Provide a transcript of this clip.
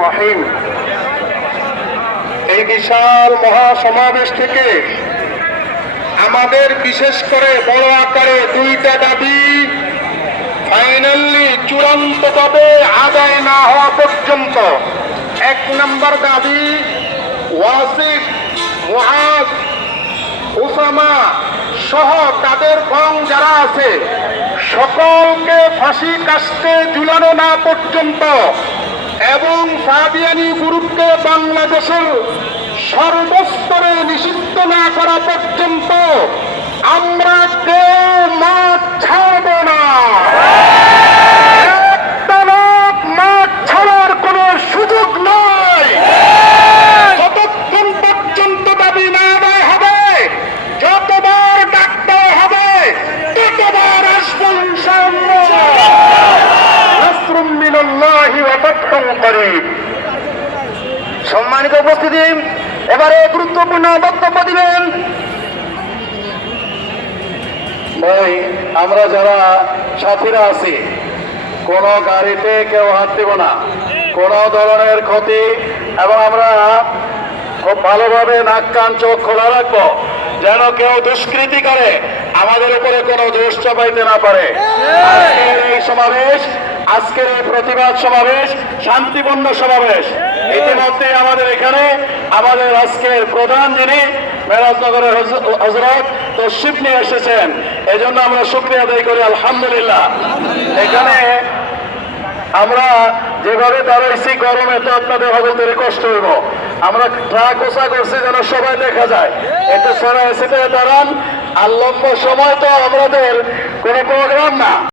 রহিম এই বিশাল মহাসমাবেশ থেকে আমাদের বিশেষ করে বড় আকারে দুইটা দাবি, ফাইনালি চূড়ান্তভাবে আদায় না হওয়া পর্যন্ত। এক নম্বর দাবি, ওয়াসিফ মুআজ ওসামা সহ তাদের বং যারা আছে, সকলকে ফাঁসি কাস্তে ঝুলানো না পর্যন্ত এবং সাদিয়ানি গ্রুপকে বাংলাদেশের সর্বস্তরে নিষিদ্ধ না করা পর্যন্ত করিব সম্মানিত উপস্থিতি, এবারে গুরুত্বপূর্ণ বক্তব্য দিবেন। ভাই, আমরা যারা সাথীরা আছি, কোন গাড়িতে কেউ হাত দিব না। কোন ধরনের ক্ষতি, এবং আমরা খুব ভালোভাবে নাক, কান, চোখ খোলা রাখব, যেন কেউ দুষ্কৃতি করে আমাদের উপরে কোনো দোষ চাপাইতে না পারে। এই সমাবেশ আজকের এই প্রতিবাদ সমাবেশ, শান্তিপূর্ণ সমাবেশ। ইতিমধ্যে আমাদের এখানে আমাদের আজকের প্রধান যিনি, মেরাজনগরের হজ- হজরত তশিফ নিয়ে এসেছেন। এজন্য আমরা শুক্রিয়া আদায় করি, আলহামদুলিল্লাহ। এখানে আমরা যেভাবে দাঁড়াইছি গরমে, তো আপনাদের হজরতের কষ্ট হইব। আমরা ট্রাক ওসা করছি যেন সবাই দেখা যায়। একটু সরাই সেটা দাঁড়ান। আর লম্বা সময় তো আমাদের কোনো প্রোগ্রাম না।